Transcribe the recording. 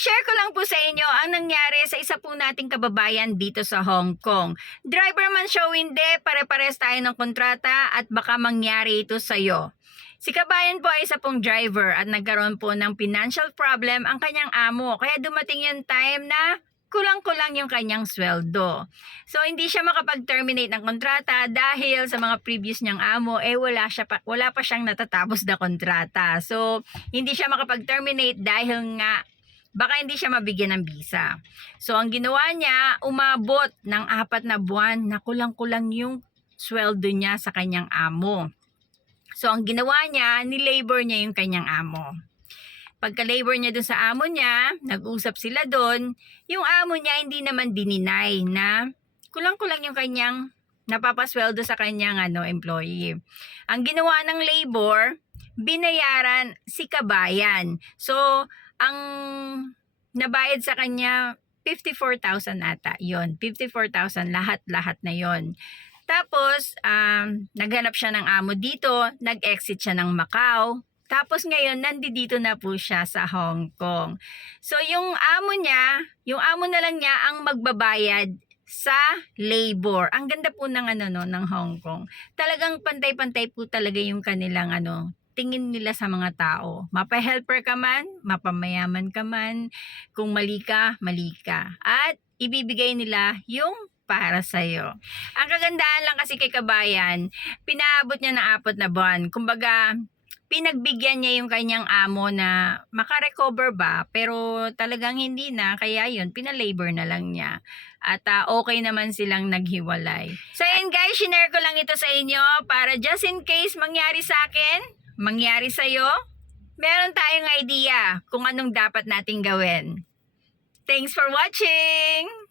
I-share ko lang po sa inyo ang nangyari sa isa po nating kababayan dito sa Hong Kong. Driver man siya o hindi, pare-pares tayo ng kontrata at baka mangyari ito sa'yo. Si kabayan po ay isa pong driver at nagkaroon po ng financial problem ang kanyang amo. Kaya dumating yung time na kulang-kulang yung kanyang sweldo. So hindi siya makapag-terminate ng kontrata dahil sa mga previous niyang amo wala pa siyang natatapos na kontrata. So hindi siya makapag-terminate dahil nga baka hindi siya mabigyan ng visa. So ang ginawa niya, umabot ng 4 na buwan na kulang-kulang yung sweldo niya sa kanyang amo. So ang ginawa niya, ni-labor niya yung kanyang amo. Pagka-labor niya dun sa amo niya, nag-usap sila dun, yung amo niya hindi naman dininay na kulang-kulang yung kanyang napapasweldo sa kanyang employee. Ang ginawa ng labor, binayaran si kabayan. So, ang nabayad sa kanya, 54,000 ata. Yon, 54,000 lahat-lahat na yon. Tapos, naghanap siya ng amo dito, nag-exit siya ng Macau. Tapos ngayon, nandito na po siya sa Hong Kong. So, yung amo na lang niya ang magbabayad sa labor. Ang ganda po ng ng Hong Kong. Talagang pantay-pantay po talaga yung kanilang tingin nila sa mga tao. Mapa-helper ka man, mapamayaman ka man, kung mali ka, mali ka. At ibibigay nila yung para sa'yo. Ang kagandahan lang kasi kay kabayan, pinaabot niya ng 4 na buwan. Kumbaga, pinagbigyan niya yung kanyang amo na makarecover ba, pero talagang hindi na, kaya yun, pinalabor na lang niya. At okay naman silang naghiwalay. So yun guys, share ko lang ito sa inyo para just in case mangyari sa akin, mangyari sa'yo, meron tayong idea kung anong dapat nating gawin. Thanks for watching!